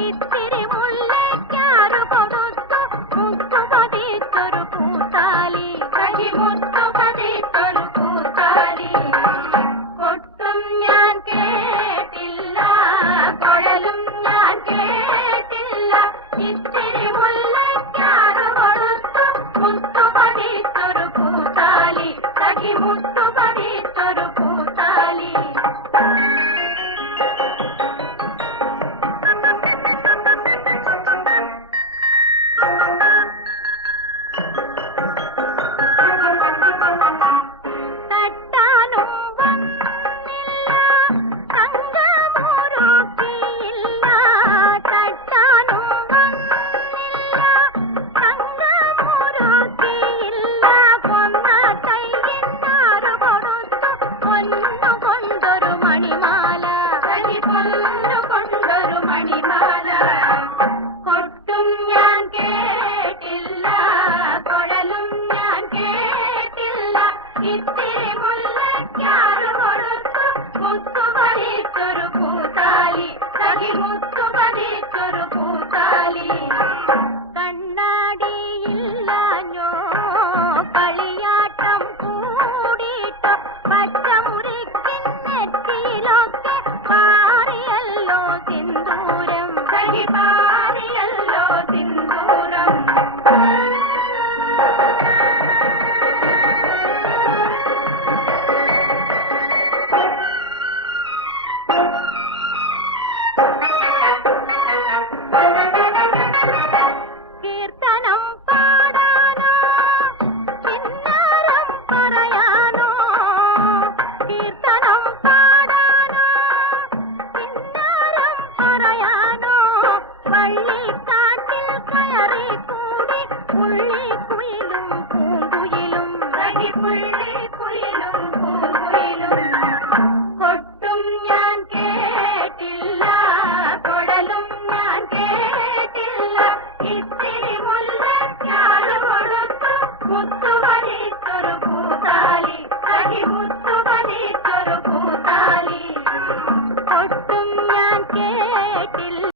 ഇത്തിരി മുല്ലയ്ക്കാറു കൊടുത്തു മുത്തു പതിച്ചൊരു പൂത്താലി സഖി മുത്തു പതിച്ചൊരു പൂത്താലി കൊട്ടും ഞാൻ കേട്ടില്ല കൊഴലും ഞാൻ കേട്ടില്ല ഇത്തിരി മുല്ലയ്ക്കാറു കൊടുത്തു മുത്തു പതിച്ചൊരു പൂത്താലി സഖി മുത്തു പതിച്ചൊരു പൂത്താലി കൊട്ടും ഞാൻ കേട്ടില്ല കൊഴലും ഞാൻ കേട്ടില്ല ഇത്തിരി മുല്ലയ്ക്കാറു കൊടുത്തു മുത്തു പതിച്ചൊരു പൂത്താലി സഖി മുത്തു പതിച്ചൊരു പൂത്താലി കണ്ണാടിയില്ലാഞ്ഞോ കളിയാട്ടം കൂടിയിട്ടോ പച്ചമുറിക്കിൻ നെറ്റിയിലൊക്കെ പാറിയല്ലോ സിന്ദൂരം സഖി പാറിയല്ലോ സിന്ദൂരം കീർത്തനം പാടാനോ കിന്നരം പറയാനോ കീർത്തനം പാടാനോ കിന്നരം പറയാനോ വള്ളിക്കാട്ടിൽ കയറിക്കൂടി പുള്ളിക്കുയിലും പൂങ്കുയിലും സഖി പുള്ളിക്കുയിലും പൂങ്കുയിലും കൊട്ടും ഞാൻ കേട്ടില്ല കൊടലും ഞാൻ കേട്ടില്ല ഇത്തിരി മുല്ലയ്ക്കാറു കൊടുത്തു മുത്തു പതിച്ചൊരു പൂത്താലി സഖി മുത്തു പതിച്ചൊരു പൂത്താലി കൊട്ടും ഞാൻ കേട്ടില്ല